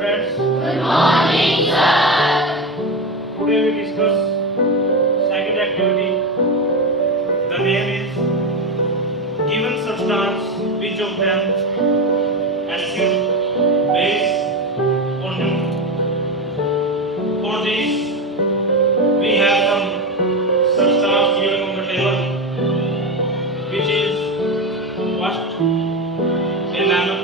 friends. Good morning, sir. Today we discuss second activity. The name is given substance, which of them acid, base or neutral. For this we have some substance given on the table, which is first a lemon,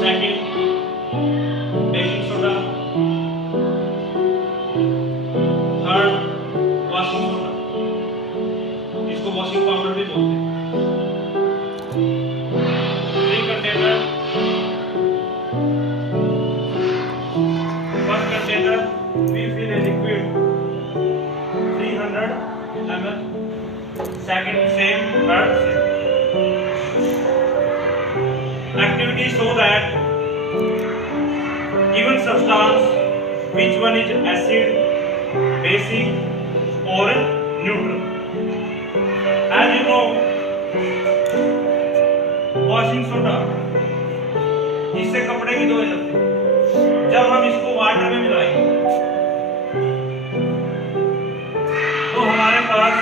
second baking soda, third washing soda, इसको washing powder भी बोलते हैं। Three container, first container we fill a liquid 300 ml, second same, third same. Activity show that given substance, which one is acid, basic or neutral. As you know, washing soda, इससे कपड़े भी धोए जाते हैं। जब हम इसको वाटर में मिलाएंगे तो हमारे पास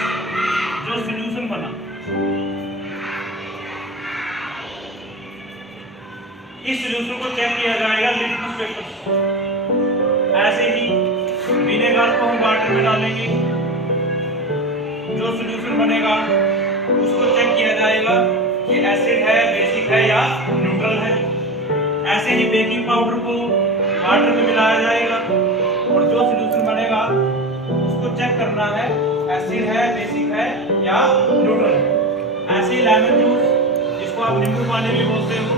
जो सॉल्यूशन बना, इस सॉल्यूशन को चेक किया जाएगा लिटमस पेपर से। ऐसे ही विनेगर को हम वाटर में डालेंगे, जो सॉल्यूशन बनेगा उसको चेक किया जाएगा कि एसिड है, बेसिक है या न्यूट्रल है। ऐसे ही बेकिंग पाउडर को वाटर में मिलाया जाएगा और जो सॉल्यूशन बनेगा उसको चेक करना है एसिड है, बेसिक है या न्यूट्रल है। ऐसे ही लेमन जूस, जिसको आप नींबू पानी भी बोलते हो,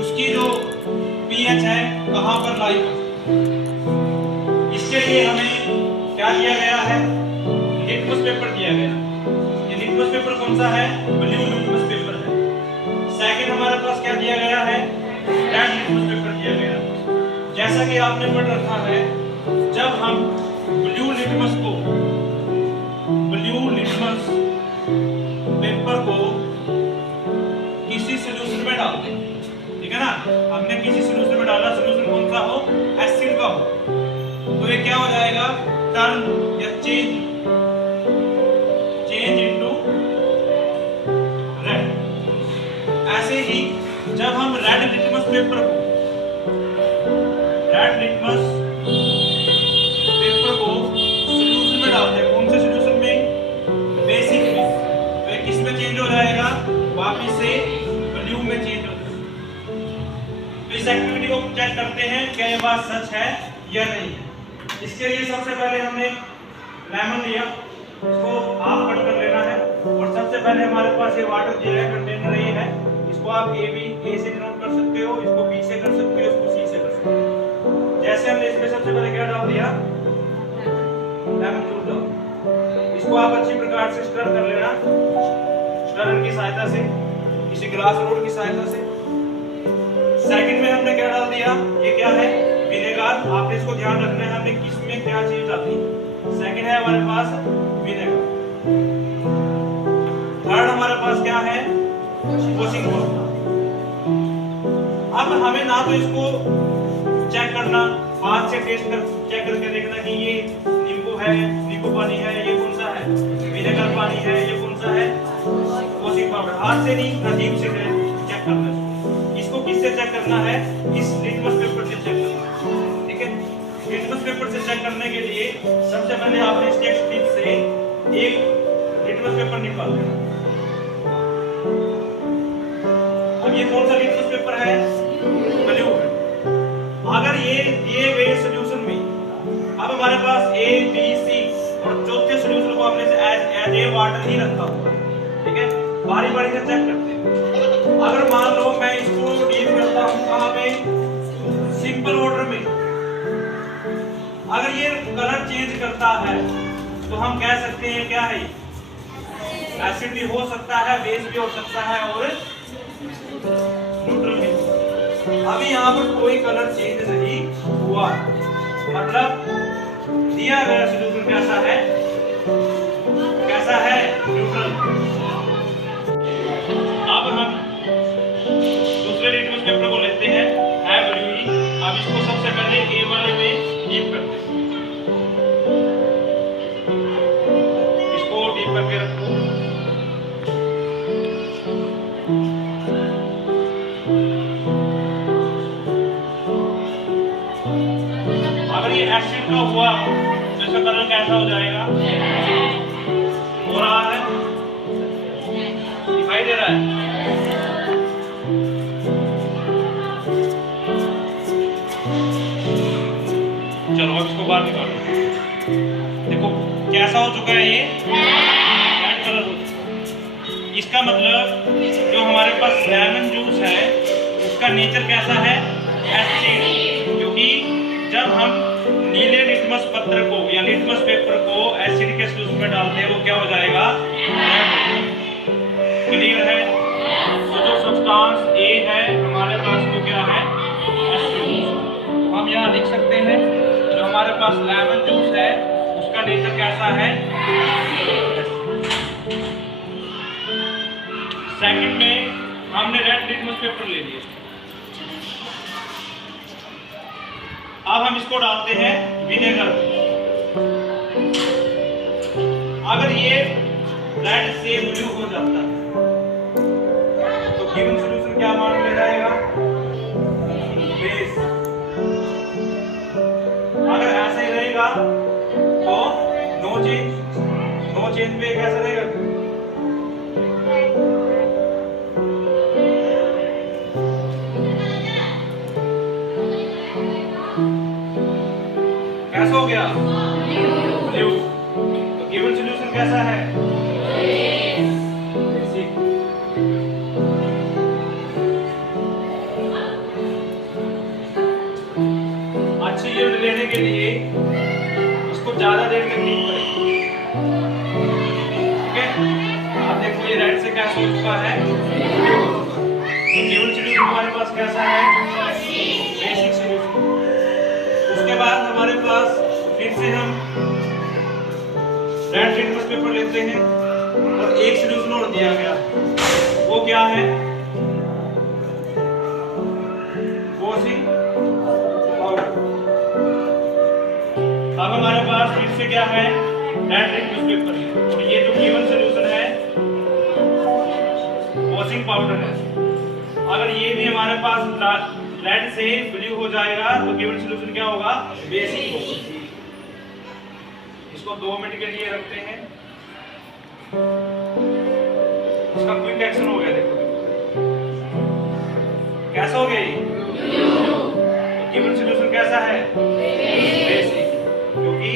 उसकी जो पीएच है कहाँ पर लाई करती है। इसके लिए हमें क्या दिया गया है? लिटमस पेपर दिया गया। ये लिटमस पेपर कौन सा है? ब्लू लिटमस पेपर है। सेकंड हमारे पास क्या दिया गया है? रेड लिटमस पेपर दिया गया। जैसा कि आपने पढ़ रखा है, जब हम ब्लू लिटमस पेपर को किसी सॉल्यूशन में डालते हैं, ठीक है ना? हमने किसी सॉल्यूशन में डाला, सॉल्यूशन कौन सा हो? एसिड का हो, तो ये क्या हो जाएगा? टर्न या चेंज इनटू रेड। ऐसे ही जब हम रेड लिटमस पेपर को सॉल्यूशन में डालते हैं, कौन से सॉल्यूशन में? बेसिक में, तो ये किस में चेंज हो जाएगा? वापस से ब्लू में चेंज हो जाएगा। तो इस एक्टिविटी को चेक करते हैं क्या ये बात सच है या नहीं है। इसके लिए सबसे पहले हमने लेमन लिया, इसको हाफ कट कर लेना है और सबसे पहले हमारे पास ये वाटर दिया है, कंटेनर ये है। इसको आप ए से डिनोट कर सकते हो, इसको बी से कर सकते हो, इसको सी से कर सकते हो। जैसे हमने इसमें सबसे पहले क्या डाल दिया? लेमन जूस दो। इसको आप अच्छी प्रकार से स्टर कर लेना, स्टरर की सहायता से, किसी ग्लास रोड की सहायता से। सेकंड में हमने क्या डाल दिया? ये क्या है? विनेगर। आपने इसको ध्यान रखना है हमने किस में क्या चीज डाली। सेकंड है हमारे पास विनेगर। थर्ड हमारे पास क्या है? Washing powder. अब हमें ना तो इसको चेक करना, हाथ से टेस्ट कर चेक करके देखना कि ये नींबू है, नींबू पानी है, ये कौन सा है? विनेगर पानी है, ये कौन सा है? Washing powder. हाथ से नहीं, नजीब से चेक करना। इसको किससे चेक करना है? इस लिटमस पेपर से चेक करना, ठीक है? लिटमस पेपर से चेक करने के लिए सबसे पहले आपने इसके टिप से एक लिटमस पेपर निकाल लेना। अब ये कौन सा लिटमस पेपर है? ब्लू है। अगर ये दिए गए सॉल्यूशन में अब हमारे पास ए, बी, सी और चौथे सॉल्यूशन को हमने एज ए वाटर ही रखा हुआ, ठीक है? बारी बारी से चेक करते हैं। अगर मान लो मैं इसको डील करता हूं कहां पे? सिंपल वाटर में। अगर ये कलर चेंज करता है तो हम कह सकते हैं क्या है? एसिड भी हो सकता है, बेस भी हो सकता है और न्यूट्रल भी। अभी यहाँ पर कोई कलर चेंज नहीं हुआ, मतलब दिया गया सॉल्यूशन कैसा है? न्यूट्रल। अब हम दूसरे लिटमस पेपर को लेते हैं। इसका हुआ तो इसका कलर कैसा हो जाएगा? हो रहा है, दिखाई दे रहा है। चलो अब इसको बाहर निकालो। देखो कैसा हो चुका है, ये रेड कलर हो चुका है। इसका मतलब जो हमारे पास लेमन जूस है उसका नेचर कैसा है? एसिड। क्योंकि जब हम नीले लिटमस पत्र को या लिटमस पेपर को एसिड के सोल्यूशन में डालते हैं वो क्या हो जाएगा? क्लियर है? तो जो सब्सटेंस ए है हमारे पास वो क्या है? एसिड। हम यहाँ लिख सकते हैं जो हमारे पास लेमन जूस है उसका नेचर कैसा है? सेकंड में हमने रेड लिटमस पेपर ले लिया। अब हम इसको डालते हैं विनेगर। अगर ये रेड से ब्लू हो जाता है तो गिवन सॉल्यूशन क्या मान ले जाएगा? बेस। अगर ऐसा ही रहेगा तो नो चेंज पे कैसा रहेगा? कैसा हो गया? ब्लू। तो गिवन सॉल्यूशन कैसा है? बेसिक। अच्छी यील्ड लेने के लिए इसको ज्यादा देर तक हीट करें। ठीक है? आप देखो ये रेड से कैसा हो चुका है? तो गिवन सॉल्यूशन हमारे पास कैसा है? Basic solution. उसके बाद हमारे पास फिर से हम रेड लिटमस पेपर लेते हैं और एक सॉल्यूशन और दिया गया, वो क्या है? Washing powder. अब हमारे पास फिर से क्या है? रेड लिटमस पेपर है और ये जो गिवन सॉल्यूशन है वॉशिंग पाउडर है। अगर ये भी हमारे पास रेड से ब्लू हो जाएगा तो गिवन सॉल्यूशन क्या होगा? बेसिक होगा। इसको 2 मिनट के लिए रखते हैं। इसका क्विक एक्शन हो गया। देखो कैसा हो गया ये? तो गिवन सॉल्यूशन कैसा है? बेसिक। क्योंकि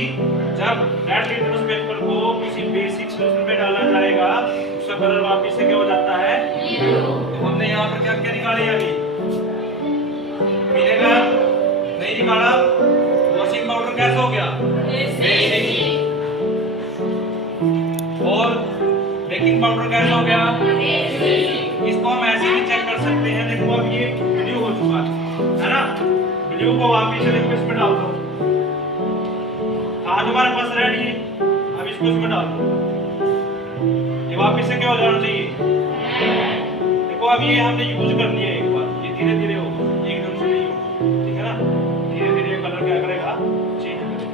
जब रेड लिटमस पेपर को किसी बेसिक सॉल्यूशन में डाला जाएगा उसका कलर वापस से क्या हो जाता है? तो हमने यहाँ पर क्या क्या निकाले? अभी विनेगर नहीं निकाला। वॉशिंग पाउडर कैसा हो गया? बेसिक। और बेकिंग पाउडर कैसा हो गया? बेसिक। इसको हम ऐसे भी चेक कर सकते हैं। देखो अब ये ब्लू हो चुका है ना? ब्लू को वापस से लिक्विड में डाल दो। आज हमारे पास रेड है, अब इसको इसमें डाल दो। ये वापस से क्या हो जाना चाहिए? देखो अब ये हमने यूज कर लिया एक बार, ये धीरे धीरे होगा, एकदम से नहीं होगा। ठीक है ना? धीरे धीरे कलर क्या करेगा? चेंज करेगा।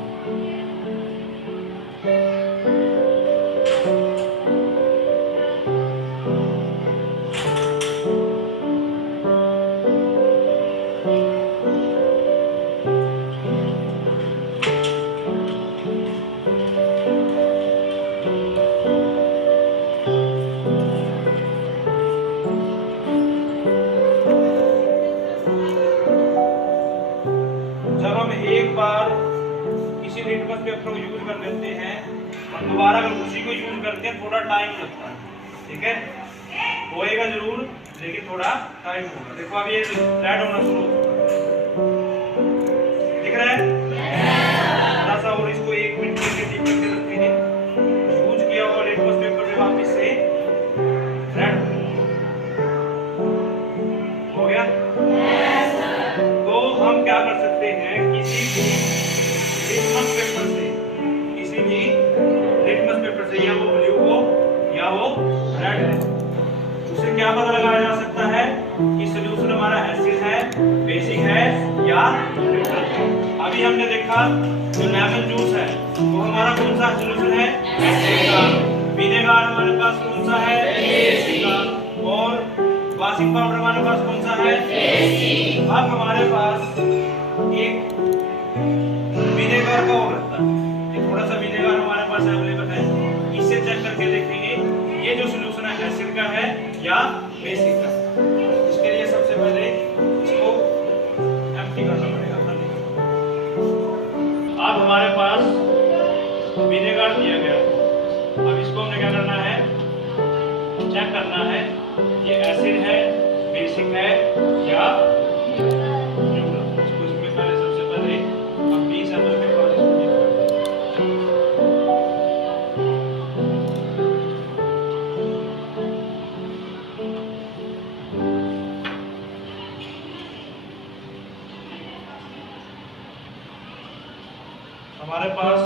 एक बार किसी लिटमस पेपर को यूज कर लेते हैं और दोबारा अगर उसी को यूज करते हैं थोड़ा टाइम लगता है। ठीक है? होएगा जरूर लेकिन थोड़ा टाइम होगा। देखो अब ये रेड होना शुरू हो चुका है। दिख रहा है? थोड़ा सा और इसको 1 मिनट के लिए डीप करके रखते हैं। यूज किया हुआ लिटमस पेपर में वापस से रेड हो गया। तो हम क्या कर सकते हैं? किसी भी लिटमस पेपर से या वो ब्लू हो या वो रेड है, उससे क्या पता लगाया जा सकता है कि सॉल्यूशन हमारा एसिड है, बेसिक है या न्यूट्रल है। अभी हमने देखा जो लेमन जूस है वो हमारा कौन सा सॉल्यूशन है? एसिड का। विनेगर हमारे पास कौन सा है? बेसिक का। और वॉशिंग पाउडर हमारे पास कौन सा है? बेसिक। अब हमारे पास एक विनेगर का का है या बेसिक का। इसके लिए सबसे पहले इसको एम्प्टी करना पड़ेगा। अब हमारे पास विनेगर दिया गया है। अब इसको हमने क्या करना है, चेक करना है ये एसिड है, बेसिक है या न्यूट्रल। इसको इसमें पहले सबसे पहले हम 20 ml के पानी इसको dip करते हैं। हमारे पास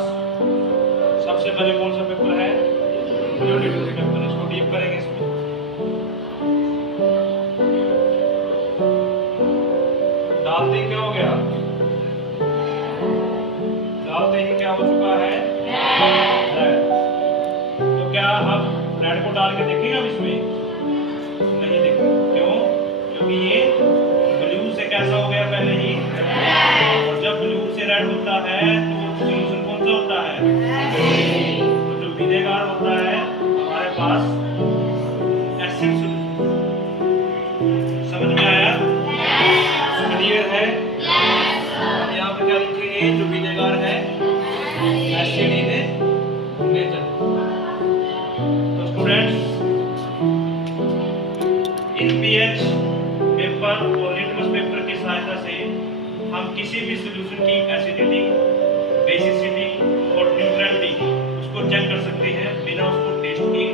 सबसे पहले कौन सा पेपर है, ब्लू लिटरेचर पेपर। इसको डीप करेंगे इसमें। डालते ही क्या हो गया, डालते ही क्या हो चुका है, रेड। तो क्या अब रेड को डाल के देखेंगे हम इसमें? नहीं देखेंगे। क्यों? क्योंकि ये ब्लू से कैसा हो गया पहले ही, और जब ब्लू से रेड होता है तो सॉल्यूशन कौन सा होता है, तो जो विनेगर होता है हमारे पास एसिड सॉल्यूशन। समझ में आया? क्लियर है? अब यहाँ पे क्या लिखेंगे, जो विनेगर है एसिड इन नेचर। तो स्टूडेंट्स, इन पीएच पेपर और लिटमस पेपर की सहायता से हम किसी भी सॉल्यूशन की एसिडिटी, बेसिसिटी और न्यूट्रलिटी उसको चेक कर सकते हैं बिना उसको टेस्ट किए,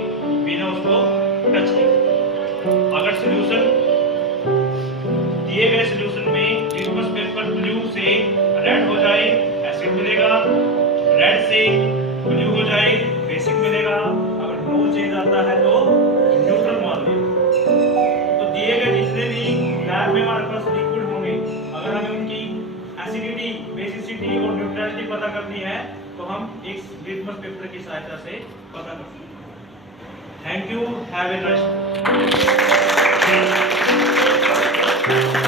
बिना उसको टच किए। अगर सॉल्यूशन दिए गए सॉल्यूशन में लिटमस पेपर ब्लू से रेड हो जाए, एसिड मिलेगा, रेड से ब्लू हो जाए, बेसिक मिलेगा। अगर नो चेंज आता है तो न्यूट्रल मान लेगा। तो दिए गए जितने भी लैब में हमारे पास लिक्विड होंगे, अगर हमें उनकी एसिडिटी, बेसिसिटी और न्यूट्रलिटी पता करनी है तो हम एक लिटमस पेपर की सहायता से पता कर सकते हैं। Thank you, have a nice day.